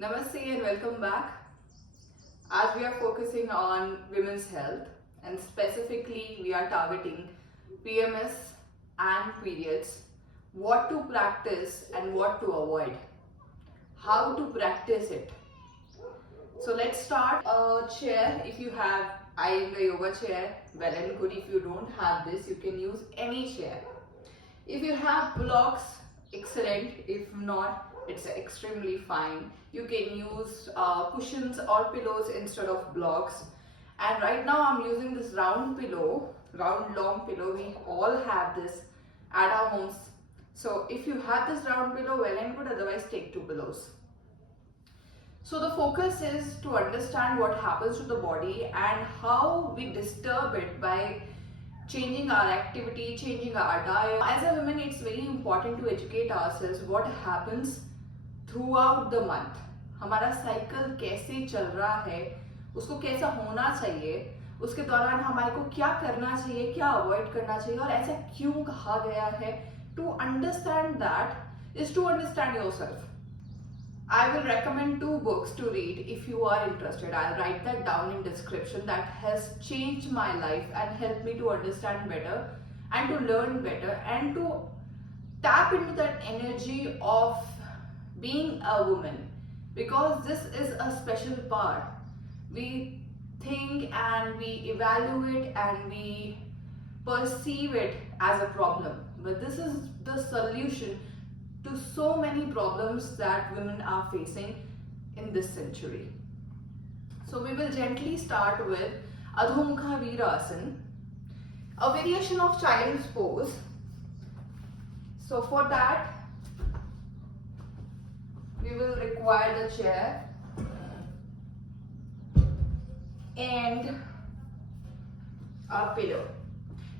Namaste and welcome back. As we are focusing on women's health and specifically we are targeting PMS and periods, what to practice and what to avoid, how to practice it. So let's start. A chair, if you have Iyengar yoga chair, well and good. If you don't have this, you can use any chair. If you have blocks, excellent. If not, it's extremely fine. You can use cushions or pillows instead of blocks. And right now I'm using this round pillow, round long pillow. We all have this at our homes. So if you have this round pillow, well and good, otherwise take two pillows. So the focus is to understand what happens to the body and how we disturb it by changing our activity, changing our diet. As a woman, it's very important to educate ourselves what happens throughout the month. हमारा cycle कैसे चल रहा है, उसको कैसा होना चाहिए, उसके दौरान हमारे को क्या करना चाहिए, क्या अवॉइड करना चाहिए और ऐसा क्यों कहा गया है. To understand that is to understand yourself. I will recommend two books to read if you are interested. I'll write that down in description. That has changed my life and helped me to understand better and to learn better and to tap into that energy of being a woman, because this is a special part. We think and we evaluate and we perceive it as a problem, but this is the solution to so many problems that women are facing in this century. So we will gently start with Adho, mukha, virasana, a variation of child's pose. So for that we will require the chair and a pillow.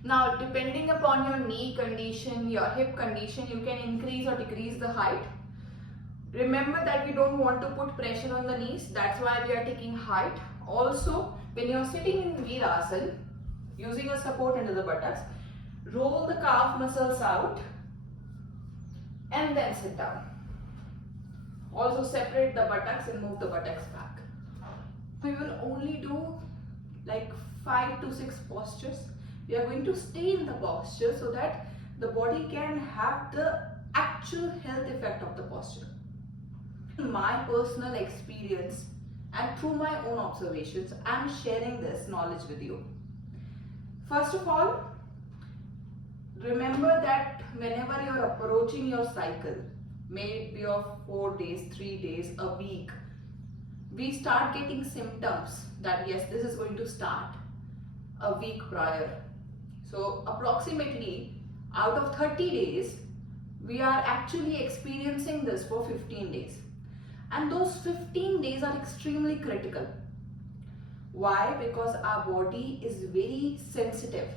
Now, depending upon your knee condition, your hip condition, you can increase or decrease the height. Remember that we don't want to put pressure on the knees. That's why we are taking height. Also, when you're sitting in virasana, using a support under the buttocks, roll the calf muscles out and then sit down. Also separate the buttocks and move the buttocks back. We will only do like 5 to 6 postures. We are going to stay in the posture so that the body can have the actual health effect of the posture. In my personal experience and through my own observations, I am sharing this knowledge with you. First of all, remember that whenever you are approaching your cycle, may it be of 4 days, 3 days, a week, we start getting symptoms that yes, this is going to start a week prior. So approximately out of 30 days, we are actually experiencing this for 15 days. And those 15 days are extremely critical. Why? Because our body is very sensitive.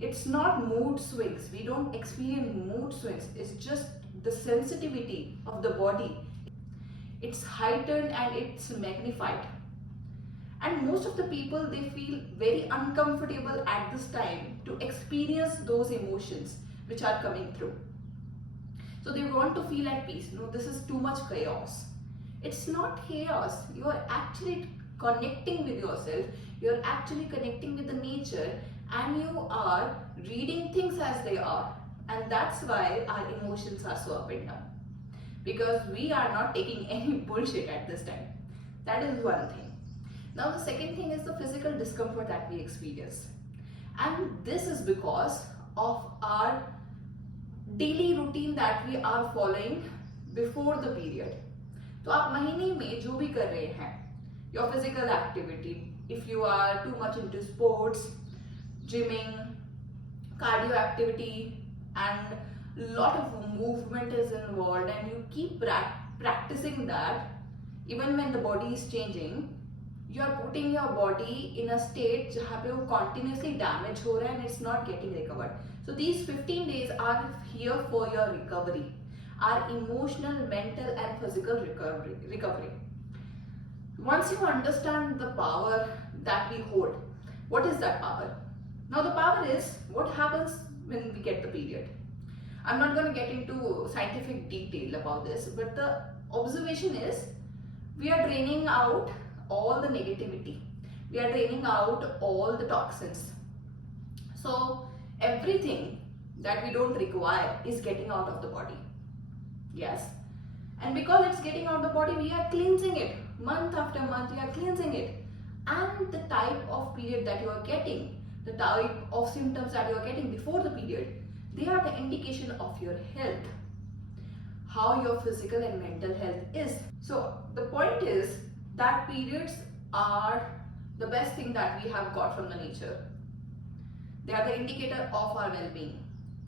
It's not mood swings. We don't experience mood swings. It's just the sensitivity of the body. It's heightened and it's magnified. And most of the people, they feel very uncomfortable at this time to experience those emotions which are coming through. So they want to feel at peace. No, this is too much chaos. It's not chaos. You are actually connecting with yourself. You are actually connecting with the nature and you are reading things as they are. And that's why our emotions are so up and down. Because we are not taking any bullshit at this time. That is one thing. Now the second thing is the physical discomfort that we experience. And this is because of our daily routine that we are following before the period. तो आप महीने में जो भी कर रहे हैं, your physical activity, if you are too much into sports, gymming, cardio activity, and lot of movement is involved and you keep practicing that, even when the body is changing, you are putting your body in a state जहाँ पे वो continuously damage हो रहा है and it's not getting recovered. So these 15 days are here for your recovery, our emotional, mental and physical recovery. Once you understand the power that we hold, what is that power? Now the power is what happens when we get the period. I'm not going to get into scientific detail about this, but the Observation is we are draining out all the negativity. We are draining out all the toxins. So everything that we don't require is getting out of the body. Yes. And because it's getting out of the body, we are cleansing it. Month after month, we are cleansing it. And the type of period that you are getting, the type of symptoms that you are getting before the period, they are the indication of your health, how your physical and mental health is. So the point is that periods are the best thing that we have got from the nature. They are the indicator of our well-being,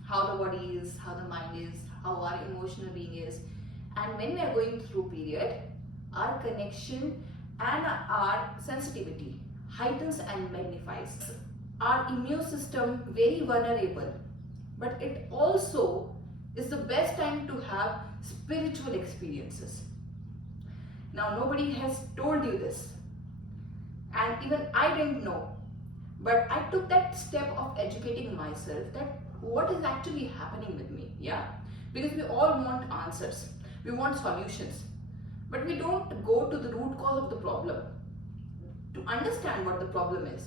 how the body is, how the mind is, how our emotional being is. And when we are going through period, our connection and our sensitivity heightens and magnifies. Our immune system very vulnerable, but it also is the best time to have spiritual experiences. Now nobody has told you this, and even I didn't know, but I took that step of educating myself that what is actually happening with me. Yeah, because we all want answers, we want solutions, but we don't go to the root cause of the problem to understand what the problem is.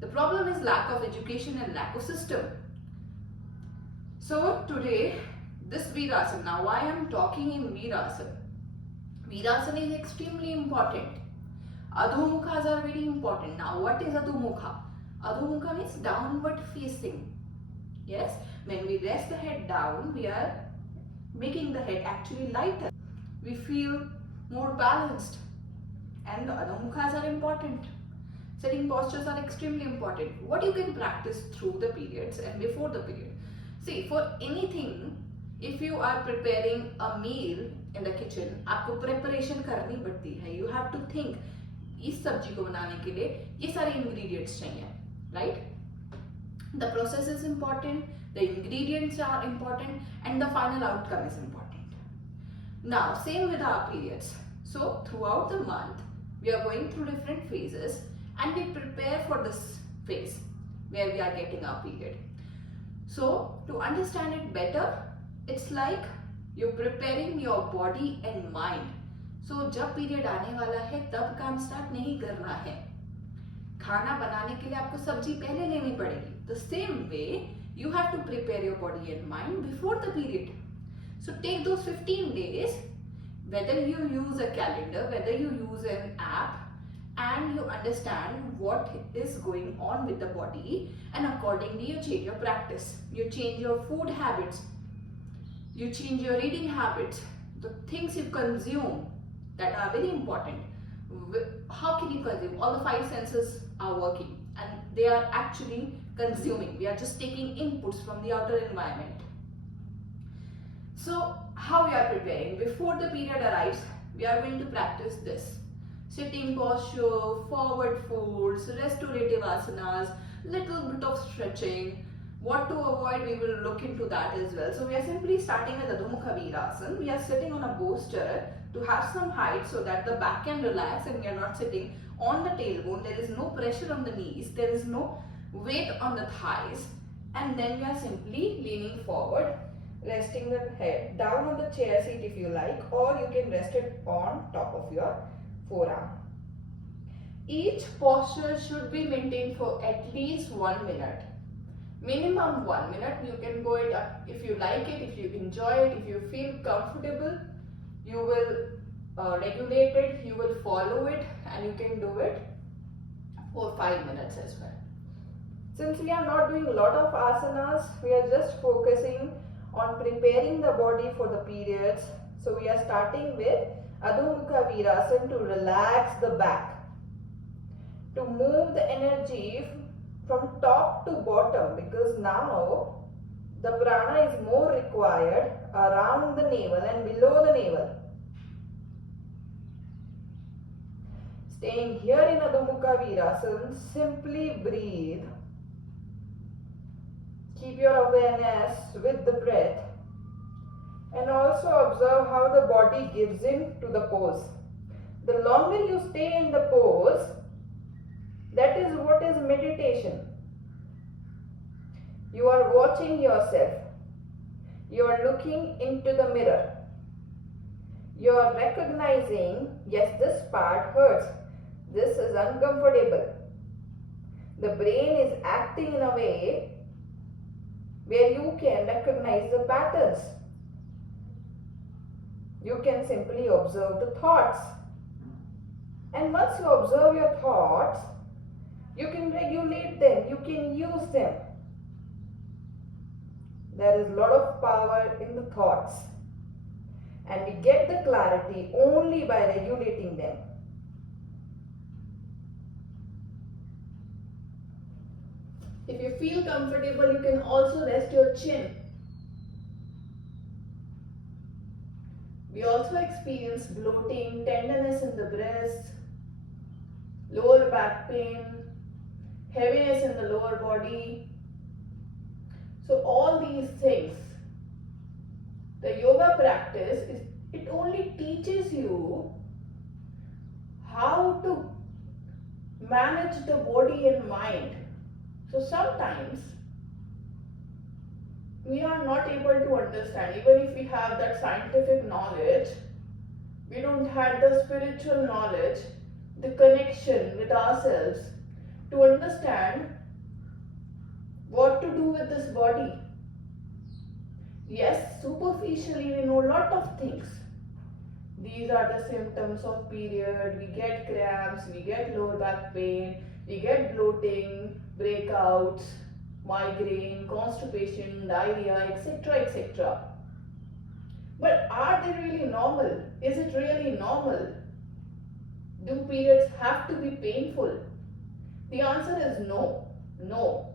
The problem is lack of education and lack of system. So today, this virasana, now why I am talking in virasana? Virasana is extremely important. Adho mukhas are very important. Now what is Adho mukha? Adho mukha means downward facing. Yes, when we rest the head down, we are making the head actually lighter. We feel more balanced, and the Adho mukhas are important. Sitting postures are extremely important. What you can practice through the periods and before the period. See, for anything, if you are preparing a meal in the kitchen, आपको preparation करनी पड़ती है. You have to think, इस सब्जी को बनाने के लिए ये सारे ingredients चाहिए, right? The process is important, the ingredients are important, and the final outcome is important. Now, same with our periods. So, throughout the month, we are going through different phases, and we prepare for this phase where we are getting our period. So, to understand it better, it's like you're preparing your body and mind. So, जब period आने वाला है, तब काम start नहीं करना है. खाना बनाने के लिए आपको सब्जी पहले लेनी पड़ेगी. The same way, you have to prepare your body and mind before the period. So, take those 15 days, whether you use a calendar, whether you use an app, and you understand what is going on with the body, and accordingly you change your practice, you change your food habits, you change your reading habits, the things you consume that are very important. How can you consume? All the five senses are working and they are actually consuming. We are just taking inputs from the outer environment. So how we are preparing? Before the period arrives, we are going to practice this. Sitting posture, forward folds, restorative asanas, little bit of stretching. What to avoid, we will look into that as well. So we are simply starting with Adho Mukha Virasana. We are sitting on a bolster to have some height so that the back can relax and we are not sitting on the tailbone. There is no pressure on the knees, there is no weight on the thighs, and then we are simply leaning forward, resting the head down on the chair seat if you like, or you can rest it on top of your forearm. Each posture should be maintained for at least 1 minute. Minimum 1 minute. You can go it up if you like it, if you enjoy it, if you feel comfortable, you will regulate it, you will follow it, and you can do it for 5 minutes as well. Since we are not doing a lot of asanas, we are just focusing on preparing the body for the periods. So we are starting with Adho Mukha Virasana to relax the back, to move the energy from top to bottom, because now the prana is more required around the navel and below the navel. Staying here in Adho Mukha Virasana, simply breathe. Keep your awareness with the breath and also observe how the body gives in to the pose. The longer you stay in the pose, that is what is meditation. You are watching yourself. You are looking into the mirror. You're recognizing, yes, this part hurts. This is uncomfortable. The brain is acting in a way where you can recognize the patterns. You can simply observe the thoughts. And once you observe your thoughts, you can regulate them, you can use them. There is a lot of power in the thoughts. And we get the clarity only by regulating them. If you feel comfortable, you can also rest your chin. We also experience bloating, tenderness in the breast, lower back pain, heaviness in the lower body. So all these things, the yoga practice, it only teaches you how to manage the body and mind. So sometimes we are not able to understand, even if we have that scientific knowledge, we don't have the spiritual knowledge, the connection with ourselves to understand what to do with this body. Yes, superficially we know a lot of things. These are the symptoms of period, we get cramps, we get lower back pain, we get bloating, breakouts, migraine, constipation, diarrhea, etc., etc. But are they really normal? Is it really normal? Do periods have to be painful? The answer is no. No.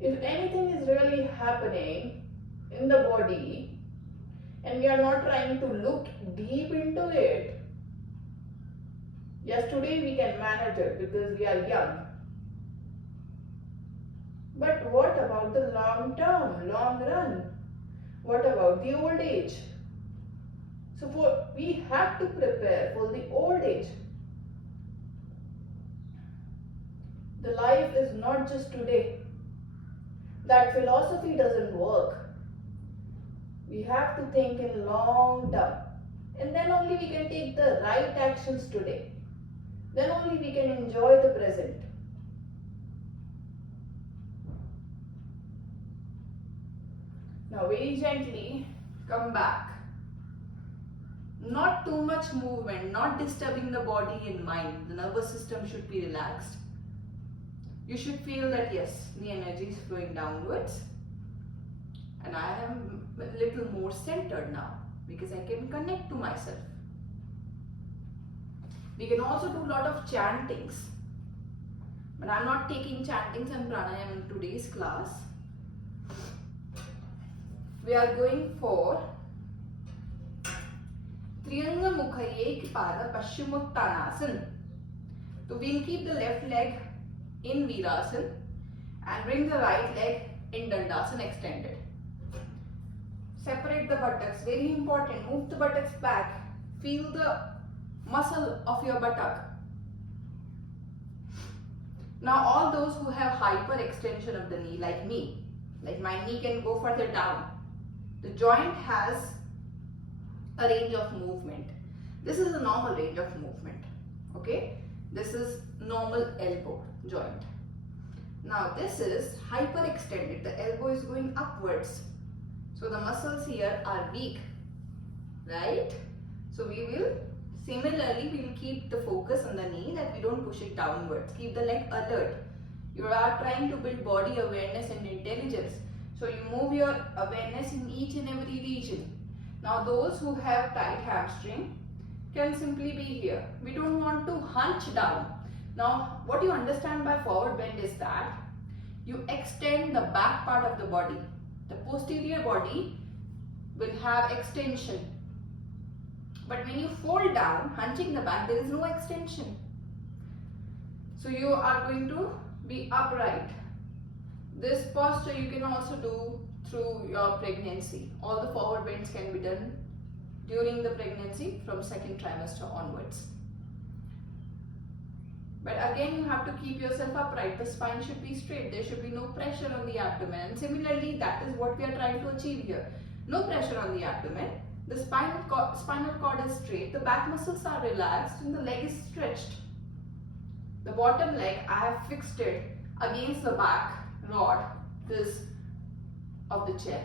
If anything is really happening in the body and we are not trying to look deep into it, yes, today we can manage it because we are young. But what about the long term, long run? What about the old age? So we have to prepare for the old age. The life is not just today. That philosophy doesn't work. We have to think in long term. And then only we can take the right actions today. Then only we can enjoy the present. Now very gently come back. Not too much movement, not disturbing the body and mind. The nervous system should be relaxed. You should feel that yes, the energy is flowing downwards and I am a little more centered now because I can connect to myself. We can also do a lot of chantings, but I am not taking chantings and pranayama in today's class. We are going for Iyengar Rtu Vidya Paschimottanasana. So we will keep the left leg in virasana and bring the right leg in dandasana extended. Separate the buttocks, very important. Move the buttocks back. Feel the muscle of your buttock. Now all those who have hyperextension of the knee like me, like my knee can go further down. The joint has a range of movement. This is a normal range of movement. Okay? This is normal elbow joint. Now this is hyperextended. The elbow is going upwards. So the muscles here are weak. Right? So we will keep the focus on the knee that we don't push it downwards. Keep the leg alert. You are trying to build body awareness and intelligence. So you move your awareness in each and every region. Now those who have tight hamstring can simply be here. We don't want to hunch down. Now what you understand by forward bend is that you extend the back part of the body. The posterior body will have extension. But when you fold down, hunching the back, there is no extension. So you are going to be upright. This posture you can also do through your pregnancy. All the forward bends can be done during the pregnancy from second trimester onwards. But again, you have to keep yourself upright. The spine should be straight. There should be no pressure on the abdomen. Similarly, that is what we are trying to achieve here. No pressure on the abdomen. The spinal cord is straight, the back muscles are relaxed, and the leg is stretched. The bottom leg, I have fixed it against the back rod this of the chair.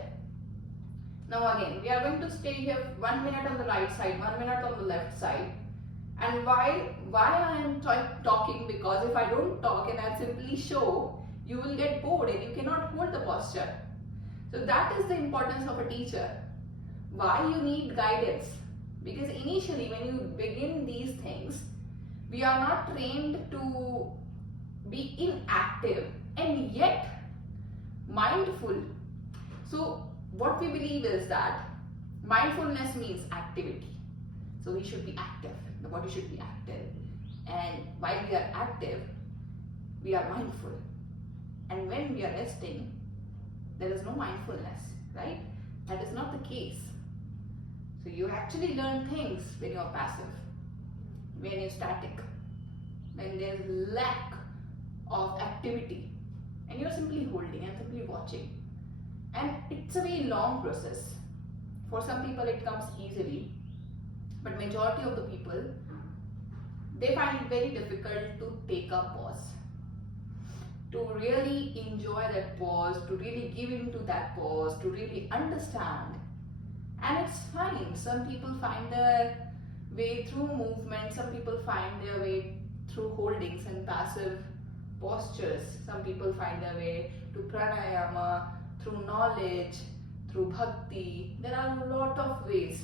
Now again, we are going to stay here 1 minute on the right side, 1 minute on the left side. And why I am talking, because if I don't talk and I simply show, you will get bored and you cannot hold the posture. So that is the importance of a teacher. Why you need guidance? Because initially when you begin these things, we are not trained to be inactive and yet mindful. So what we believe is that mindfulness means activity. So we should be active. The body should be active. And while we are active, we are mindful. And when we are resting, there is no mindfulness, right? That is not the case. So you actually learn things when you are passive, when you're static, when there is lack of activity, and you're simply holding and simply watching. And it's a very long process. For some people it comes easily, but majority of the people, they find it very difficult to take a pause, to really enjoy that pause, to really give into that pause, to really understand. And it's fine. Some people find their way through movement, some people find their way through holdings and passive postures, some people find their way to pranayama, through knowledge, through bhakti. There are a lot of ways.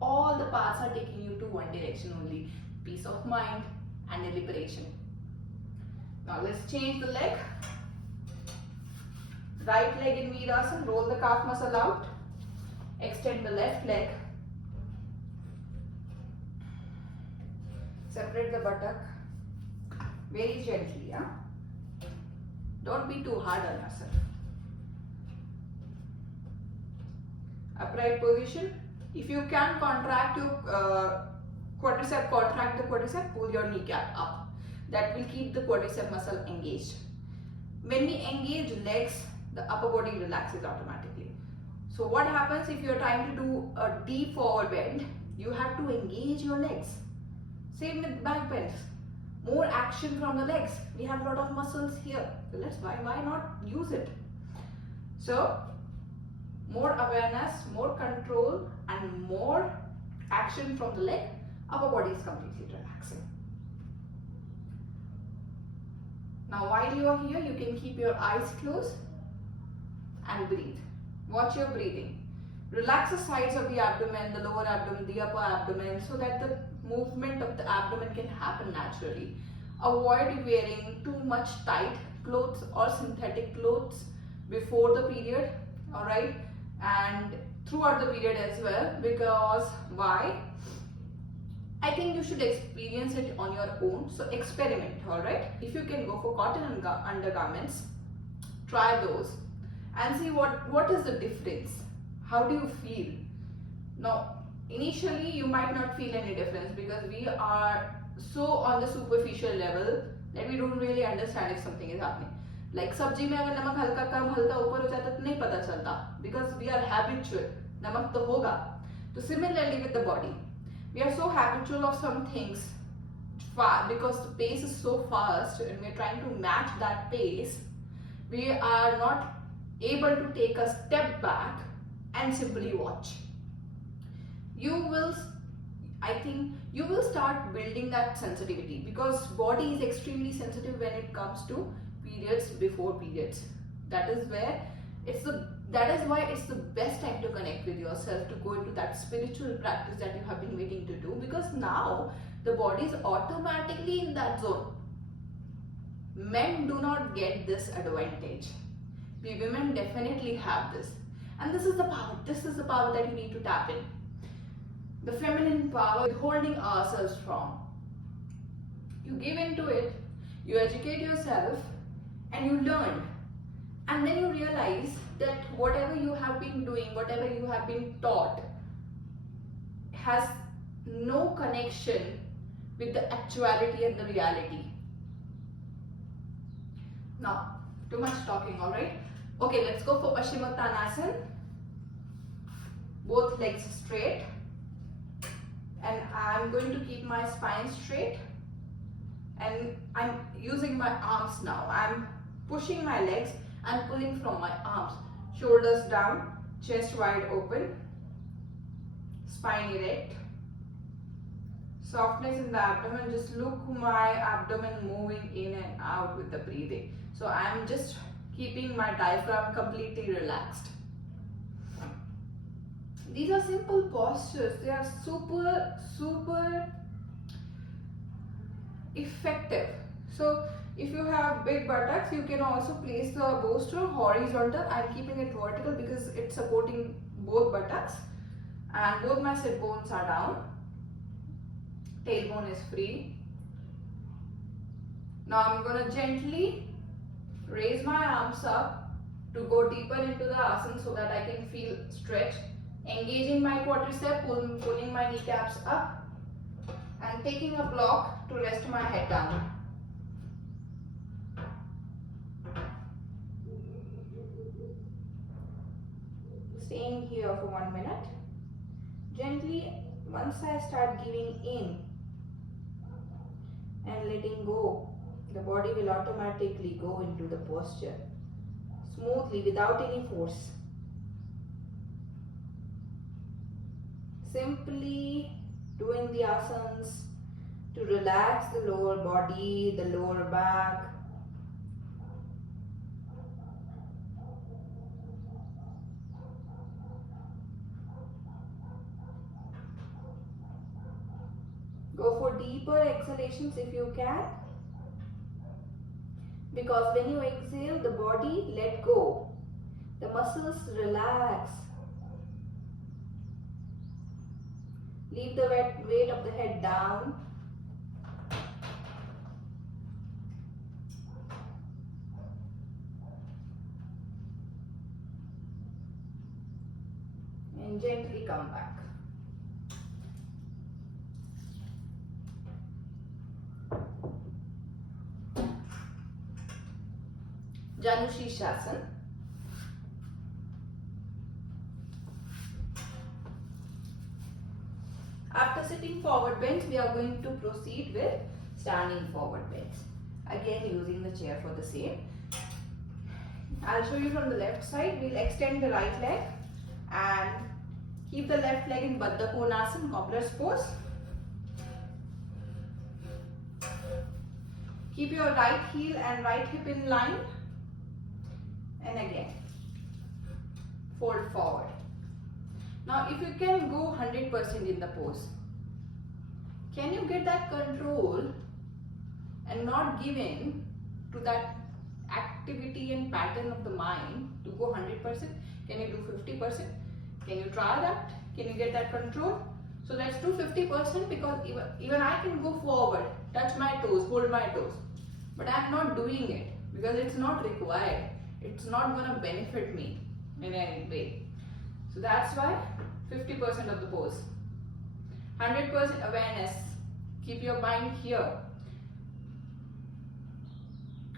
All the paths are taking you to one direction only, peace of mind and liberation. Now let's change the leg. Right leg in virasana, roll the calf muscle out. Extend the left leg. Separate the buttock. Very gently, huh? Don't be too hard on yourself. Upright position. If you can contract your quadricep, contract the quadricep, pull your kneecap up. That will keep the quadricep muscle engaged. When we engage legs, the upper body relaxes automatically. So what happens if you are trying to do a deep forward bend? You have to engage your legs. Same with back bends. More action from the legs. We have a lot of muscles here. So why not use it? So more awareness, more control, and more action from the leg. Upper body is completely relaxing. Now while you are here, you can keep your eyes closed and breathe. Watch your breathing. Relax the sides of the abdomen, the lower abdomen, the upper abdomen, so that the movement of the abdomen can happen naturally. Avoid wearing too much tight clothes or synthetic clothes before the period, alright, and throughout the period as well. Because why? I think you should experience it on your own. So experiment, alright. If you can go for cotton undergarments, try those and see what is the difference. How do you feel? Now, initially you might not feel any difference because we are so on the superficial level that we don't really understand if something is happening. Like सब्जी में अगर नमक हल्का कम हल्का ऊपर हो जाता है तो नहीं पता चलता, because we are habitual. नमक तो होगा. So similarly with the body, we are so habitual of some things because the pace is so fast and we are trying to match that pace. We are not able to take a step back and simply watch. I think you will start building that sensitivity, because body is extremely sensitive when it comes to periods, before periods. That is why it's the best time to connect with yourself, to go into that spiritual practice that you have been waiting to do, because now the body is automatically in that zone. Men do not get this advantage. We women definitely have this. And this is the power. This is the power that you need to tap in. The feminine power, holding ourselves strong. You give into it, you educate yourself, and you learn. And then you realize that whatever you have been doing, whatever you have been taught, has no connection with the actuality and the reality. Now, too much talking, alright? Okay, let's go for Paschimottanasana. both legs straight, and I'm going to keep my spine straight, and I'm using my arms now. I'm pushing my legs and pulling from my arms. Shoulders down, chest wide open, spine erect. Softness in the abdomen, just look my abdomen moving in and out with the breathing. So I'm just keeping my diaphragm completely relaxed. These are simple postures. They are super effective. So if you have big buttocks, you can also place the bolster horizontal. I'm keeping it vertical because it's supporting both buttocks, and both my sit bones are down. Tailbone is free. Now I'm going to gently raise my arms up to go deeper into the asana so that I can feel stretch. Engaging my quadricep, pulling my kneecaps up, and taking a block to rest my head down. Staying here for 1 minute. Gently, once I start giving in and letting go, the body will automatically go into the posture smoothly without any force. Simply doing the asanas to relax the lower body, the lower back. Go for deeper exhalations if you can, because when you exhale, the body let go, the muscles relax. Leave the weight of the head down. And gently come back. Janushirshasana. After sitting forward bends, we are going to proceed with standing forward bends. Again, using the chair for the same. I'll show you from the left side. We'll extend the right leg and keep the left leg in baddha konasana, cobbler's pose. Keep your right heel and right hip in line. And again, fold forward. Now, if you can go 100% in the pose, can you get that control and not give in to that activity and pattern of the mind to go 100%? Can you do 50%? Can you try that? Can you get that control? So let's do 50%, because even I can go forward, touch my toes, hold my toes. But I'm not doing it because it's not required. It's not going to benefit me in any way. So that's why 50% of the pose. 100% awareness. Keep your mind here.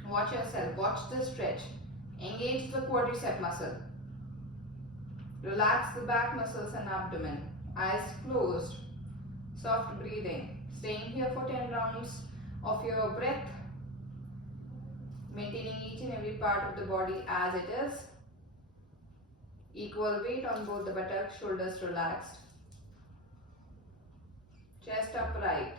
Watch yourself. Watch the stretch. Engage the quadricep muscle. Relax the back muscles and abdomen. Eyes closed. Soft breathing. Staying here for 10 rounds of your breath. Maintaining each and every part of the body as it is. Equal weight on both the buttocks, shoulders relaxed. Chest upright.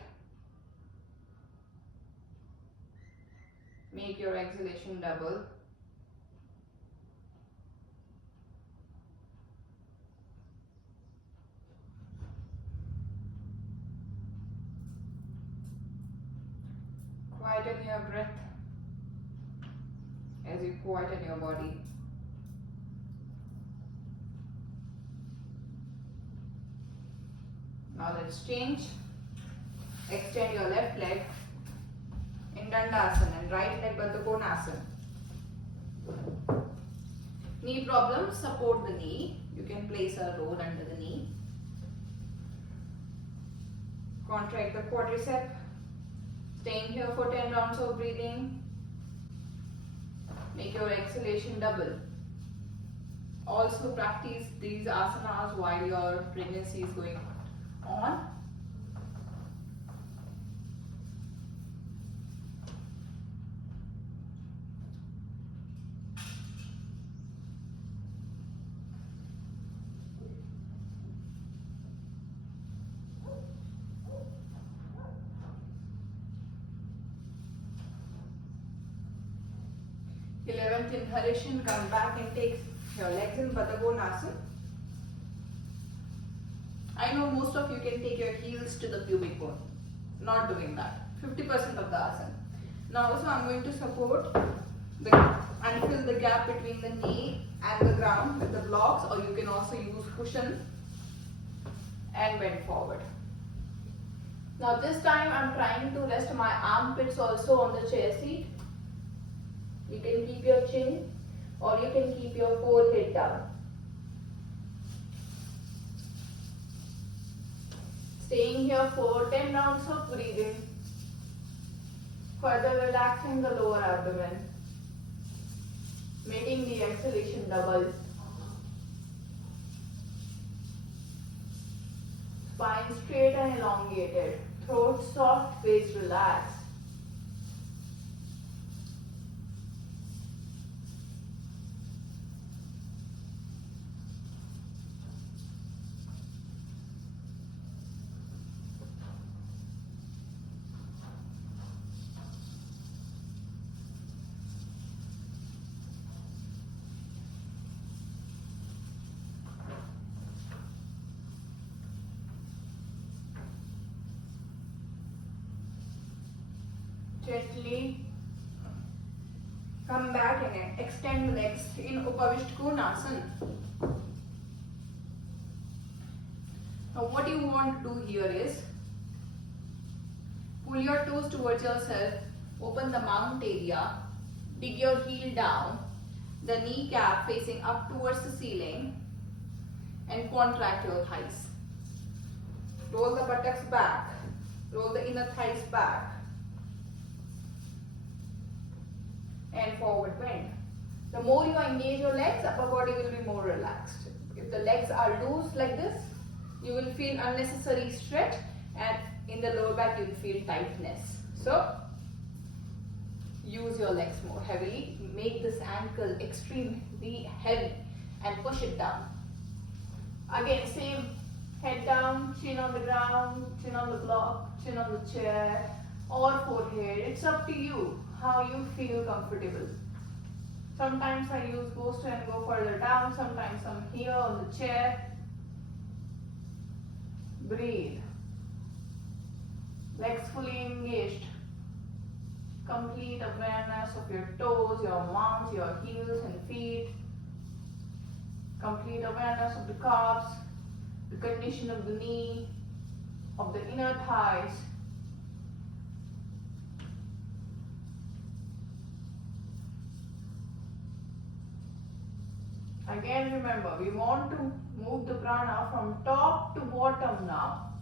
Make your exhalation double. Quieten your breath as you quieten your body. Now let's change. Extend your left leg in Dandasana and right leg baddha konasana. Knee problems, support the knee. You can place a roll under the knee. Contract the quadricep. Staying here for 10 rounds of breathing. Make your exhalation double. Also practice these asanas while your pregnancy is going on. Eleventh inhalation, come back and take your legs in padangusthasana. I know most of you can take your heels to the pubic bone. Not doing that. 50% of the asana. Now also I'm going to support and fill the gap between the knee and the ground with the blocks, or you can also use cushion and bend forward. Now this time I'm trying to rest my armpits also on the chair seat. You can keep your chin or you can keep your forehead down. Staying here for 10 rounds of breathing. Further relaxing the lower abdomen. Making the exhalation double. Spine straight and elongated. Throat soft, face relaxed. Gently come back and extend the legs in konasana. Now what you want to do here is pull your toes towards yourself, open the mount area, dig your heel down, the kneecap facing up towards the ceiling, and contract your thighs. Roll the buttocks back, roll the inner thighs back, and forward bend. The more you engage your legs, upper body will be more relaxed. If the legs are loose like this, you will feel unnecessary stretch, and in the lower back you will feel tightness. So use your legs more heavily. Make this ankle extremely heavy and push it down. Again, same. Head down, chin on the ground, chin on the block, chin on the chair or forehead. It's up to you how you feel comfortable. Sometimes I use bolster and go further down. Sometimes I'm here on the chair. Breathe. Legs fully engaged. Complete awareness of your toes, your mounts, your heels and feet. Complete awareness of the calves, the condition of the knee, of the inner thighs. Again, remember, we want to move the prana from top to bottom now.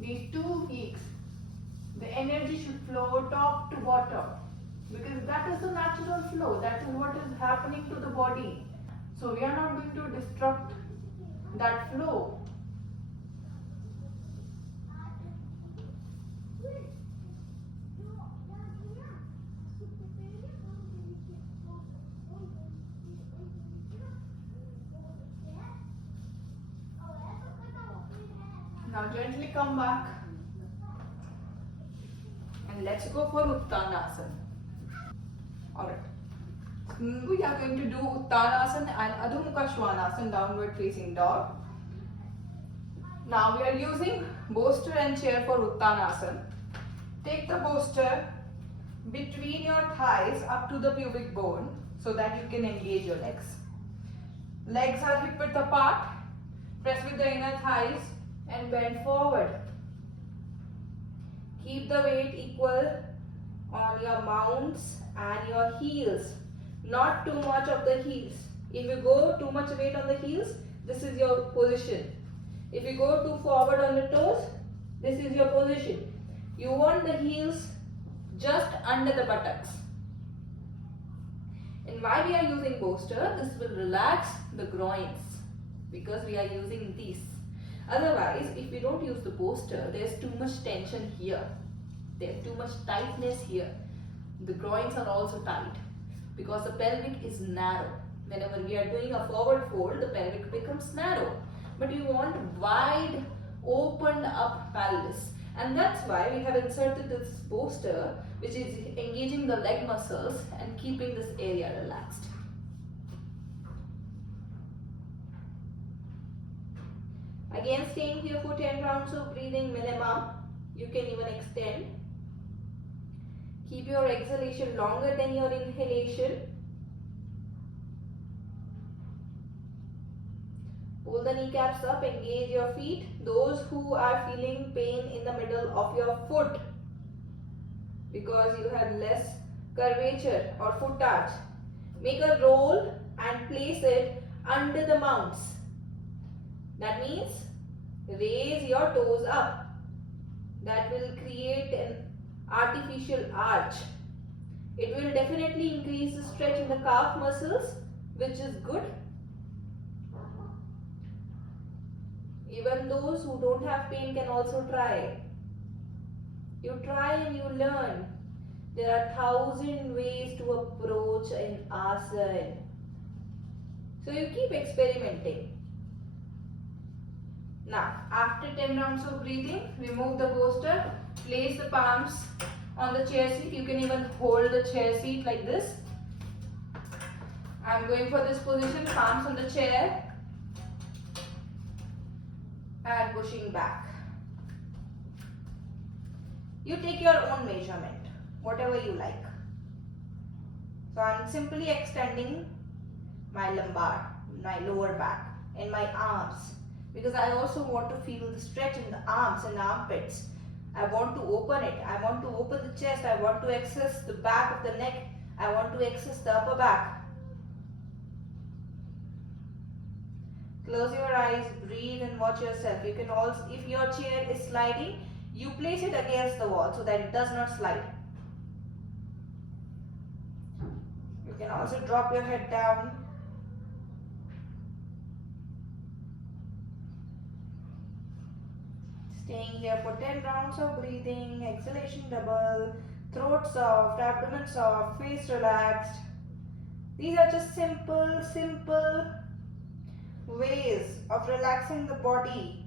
These 2 weeks, the energy should flow top to bottom, because that is the natural flow. That is what is happening to the body. So we are not going to disrupt that flow. Now gently come back and let's go for Uttanasana. Alright. We are going to do Uttanasana and Adho Svanasana, downward facing dog. Now we are using bolster and chair for Uttanasana. Take the bolster between your thighs up to the pubic bone so that you can engage your legs. Legs are hip width apart. Press with the inner thighs and bend forward. Keep the weight equal on your mounts and your heels. Not too much of the heels. If you go too much weight on the heels, this is your position. If you go too forward on the toes, this is your position. You want the heels just under the buttocks. And why we are using bolster? This will relax the groins because we are using these. Otherwise, if we don't use the bolster, there's too much tension here. There's too much tightness here. The groins are also tight because the pelvic is narrow. Whenever we are doing a forward fold, the pelvic becomes narrow. But we want wide, opened up pelvis. And that's why we have inserted this bolster, which is engaging the leg muscles and keeping this area relaxed. Again, staying here for 10 rounds of breathing minimum. You can even extend. Keep your exhalation longer than your inhalation. Pull the kneecaps up, engage your feet. Those who are feeling pain in the middle of your foot because you have less curvature or foot arch, make a roll and place it under the mounts. That means raise your toes up. That will create an artificial arch. It will definitely increase the stretch in the calf muscles, which is good. Even those who don't have pain can also try. You try and you learn. There are 1,000 ways to approach an asana. So you keep experimenting. Now, after 10 rounds of breathing, remove the bolster, place the palms on the chair seat. You can even hold the chair seat like this. I'm going for this position, palms on the chair and pushing back. You take your own measurement, whatever you like. So I'm simply extending my lumbar, my lower back and my arms, because I also want to feel the stretch in the arms and the armpits. I want to open it. I want to open the chest. I want to access the back of the neck. I want to access the upper back. Close your eyes, breathe and watch yourself. You can also, if your chair is sliding, you place it against the wall so that it does not slide. You can also drop your head down. Staying here for 10 rounds of breathing, exhalation double, throat soft, abdomen soft, face relaxed. These are just simple ways of relaxing the body,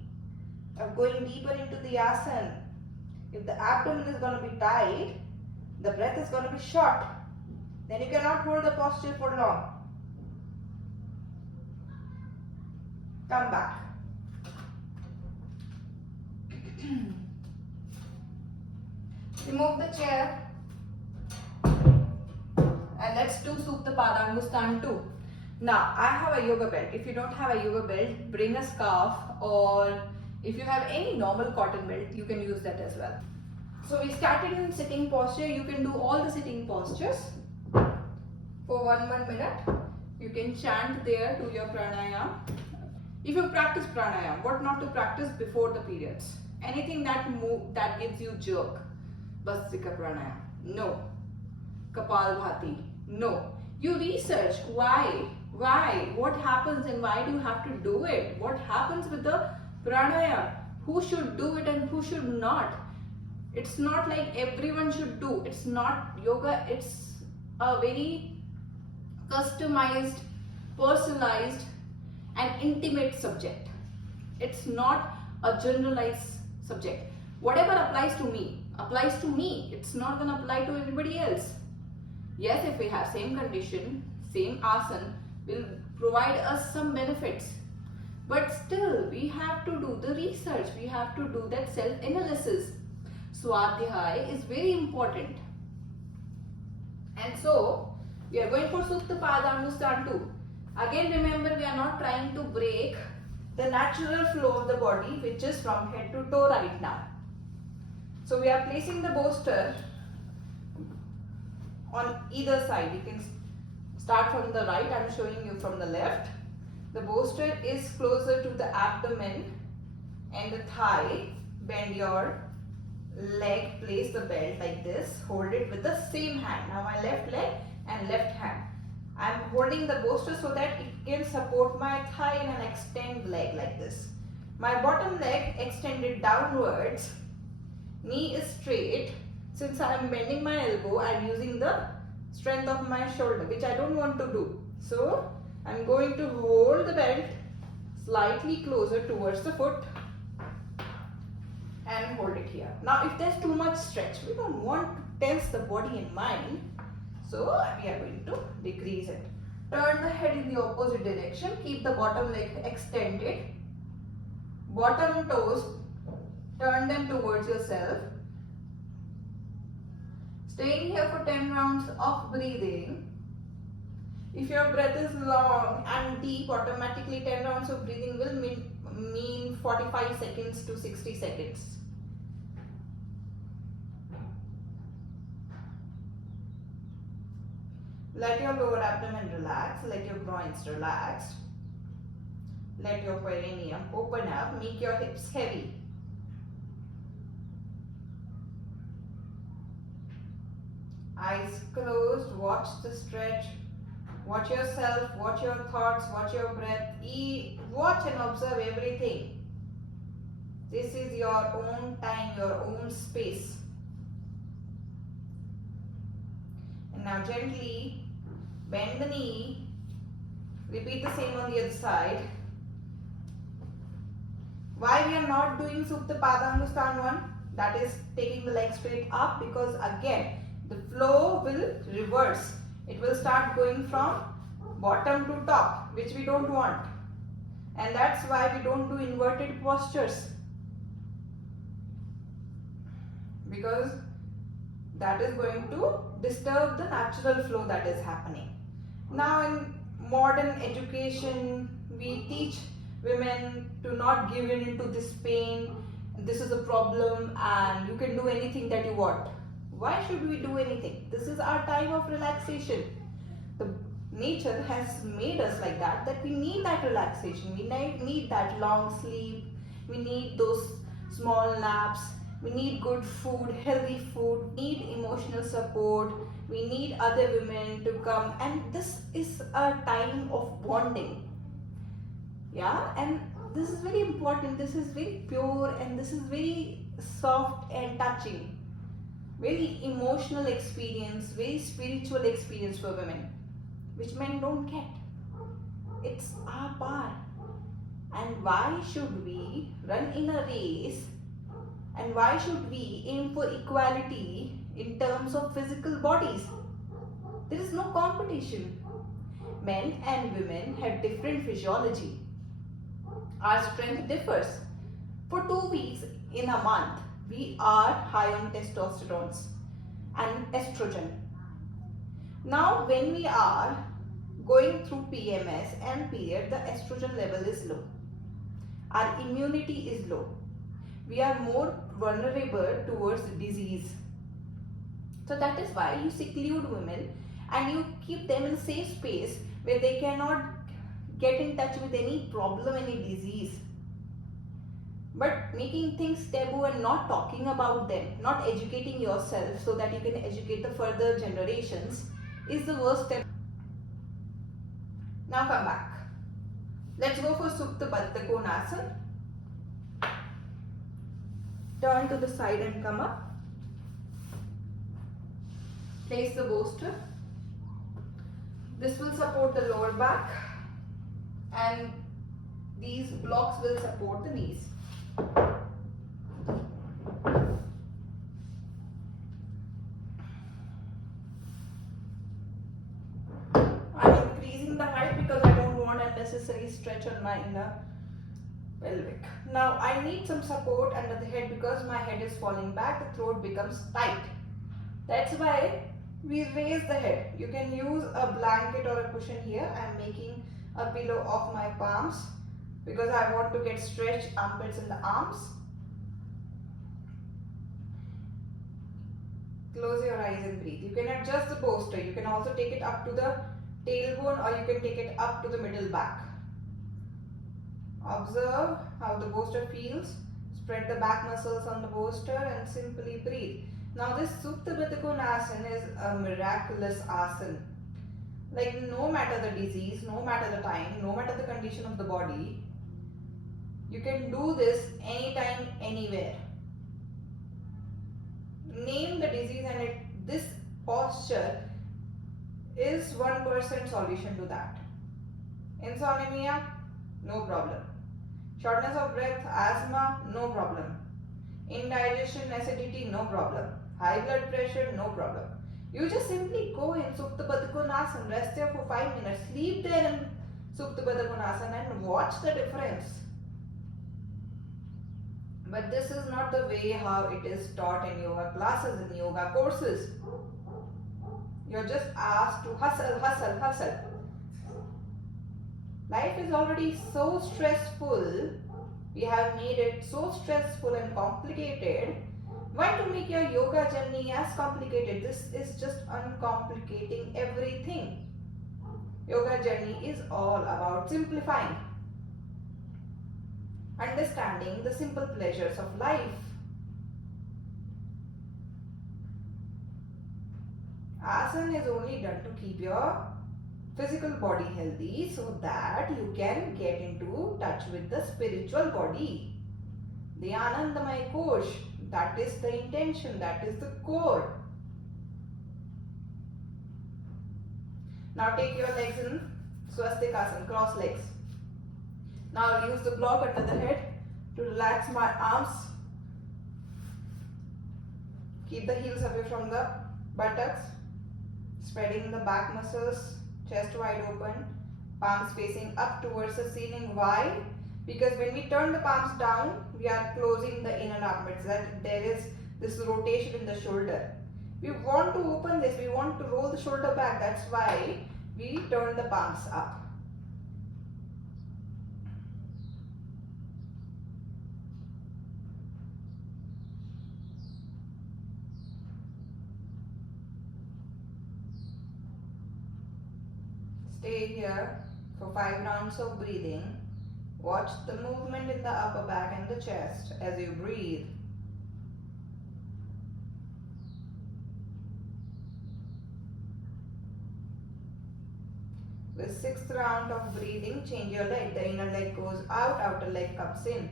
of going deeper into the asana. If the abdomen is going to be tight, the breath is going to be short, then you cannot hold the posture for long. Come back. Remove the chair and let's do Supta padangusthasana too. Now, I have a yoga belt. If you don't have a yoga belt, bring a scarf, or if you have any normal cotton belt, you can use that as well. So we started in sitting posture. You can do all the sitting postures for 1 minute. You can chant there, do your pranayama. If you practice pranayama, what not to practice before the periods? Anything that gives you jerk. Bhastrika pranayama, no. Kapalbhati, no. You research why, what happens and why do you have to do it? What happens with the pranayama? Who should do it and who should not? It's not like everyone should do. It's not yoga. It's a very customized, personalized and intimate subject. It's not a generalized subject. Whatever applies to me, applies to me. It's not going to apply to everybody else. Yes, if we have same condition, same asana will provide us some benefits. But still, we have to do the research. We have to do that self-analysis. Swadhyay is very important. And so, we are going for Supta padangusthasana too. Again, remember, we are not trying to break the natural flow of the body, which is from head to toe right now. So, we are placing the bolster on either side. You can start from the right. I am showing you from the left. The bolster is closer to the abdomen and the thigh. Bend your leg, place the belt like this. Hold it with the same hand. Now my left leg and left hand. I'm holding the bolster so that it can support my thigh and an extend leg like this. My bottom leg extended downwards, knee is straight. Since I am bending my elbow, I am using the strength of my shoulder, which I don't want to do. So I am going to hold the belt slightly closer towards the foot and hold it here. Now if there's too much stretch, we don't want to tense the body and mind, so we are going to decrease it. Turn the head in the opposite direction, keep the bottom leg extended, bottom toes, turn them towards yourself. Staying here for 10 rounds of breathing. If your breath is long and deep, automatically 10 rounds of breathing will mean 45 seconds to 60 seconds. Let your lower abdomen relax, let your groins relax. Let your perineum open up, make your hips heavy. Eyes closed, watch the stretch. Watch yourself, watch your thoughts, watch your breath. Watch and observe everything. This is your own time, your own space. And now gently bend the knee. Repeat the same on the other side. Why we are not doing Supta Padangusthasana 1? That is taking the leg straight up, because again the flow will reverse. It will start going from bottom to top, which we don't want. And that's why we don't do inverted postures. Because that is going to disturb the natural flow that is happening. Now in modern education, we teach women to not give in into this pain. This is a problem and you can do anything that you want. Why should we do anything? This is our time of relaxation. The nature has made us like that we need that relaxation. We need that long sleep. We need those small naps. We need good food, healthy food. We need emotional support. We need other women to come, and this is a time of bonding. Yeah, and this is very important. This is very pure and this is very soft and touching. Very emotional experience, very spiritual experience for women, which men don't get. It's our part. And why should we run in a race? And why should we aim for equality in terms of physical bodies? There is no competition. Men and women have different physiology. Our strength differs. For 2 weeks in a month, we are high on testosterone and estrogen. Now when we are going through PMS and period, the estrogen level is low. Our immunity is low. We are more vulnerable towards disease. So that is why you seclude women and you keep them in a safe space where they cannot get in touch with any problem, any disease. But making things taboo and not talking about them, not educating yourself so that you can educate the further generations is the worst step. Now come back. Let's go for Supta konasana. Turn to the side and come up. Place the bolster. This will support the lower back and these blocks will support the knees. I'm increasing the height because I don't want unnecessary stretch on my inner pelvic. Now I need some support under the head because my head is falling back, the throat becomes tight. That's why we raise the head. You can use a blanket or a cushion here. I'm making a pillow of my palms because I want to get stretched armpits in the arms. Close your eyes and breathe. You can adjust the posture. You can also take it up to the tailbone or you can take it up to the middle back. Observe how the posture feels. Spread the back muscles on the posture and simply breathe. Now this Supta konasana is a miraculous asana. Like no matter the disease, no matter the time, no matter the condition of the body, you can do this anytime, anywhere. Name the disease and this posture is 1% solution to that. Insomnia, no problem. Shortness of breath, asthma, no problem. Indigestion, acidity, no problem. High blood pressure, no problem. You just simply go in Supta padangusthasana, rest there for 5 minutes, sleep there in Supta padangusthasana and watch the difference. But this is not the way how it is taught in yoga classes, in yoga courses. You're just asked to hustle, hustle, hustle. Life is already so stressful. We have made it so stressful and complicated. Why to make your yoga journey as complicated? This is just uncomplicating everything. Yoga journey is all about simplifying, understanding the simple pleasures of life. Asana is only done to keep your physical body healthy so that you can get into touch with the spiritual body. The Anandamaya Kosh, that is the intention, that is the core. Now take your legs in Swastikasana, cross legs. Now I'll use the block under the head to relax my arms. Keep the heels away from the buttocks. Spreading the back muscles, chest wide open, palms facing up towards the ceiling. Why? Because when we turn the palms down, we are closing the inner armpits. That there is this rotation in the shoulder. We want to open this, we want to roll the shoulder back. That's why we turn the palms up. Stay here for 5 rounds of breathing. Watch the movement in the upper back and the chest as you breathe. With 6th round of breathing, change your leg. The inner leg goes out, outer leg comes in.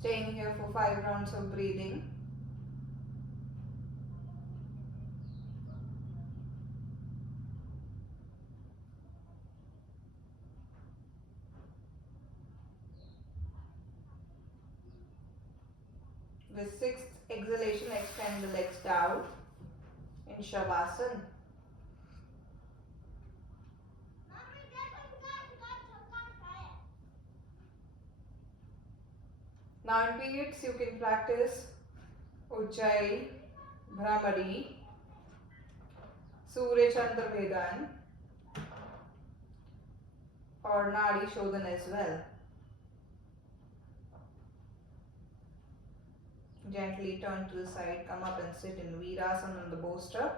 Staying here for 5 rounds of breathing. With 6th exhalation, extend the legs down in Shavasana. Now in periods you can practice Ujjayi, Bhramari, Surya Chandra Vedan or Nadi Shodhan as well. Gently turn to the side, come up and sit in virasana on the bolster.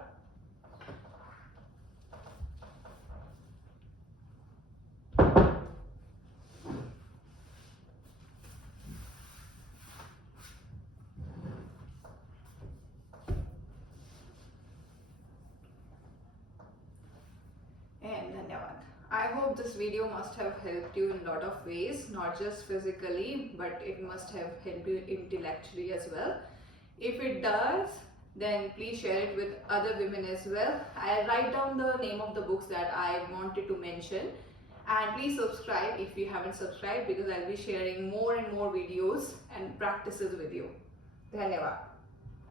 And dhanyavad. I hope this video must have helped you in a lot of ways, not just physically, but it must have helped you intellectually as well. If it does, then please share it with other women as well. I'll write down the name of the books that I wanted to mention. And please subscribe if you haven't subscribed, because I'll be sharing more and more videos and practices with you. Dhanyavad.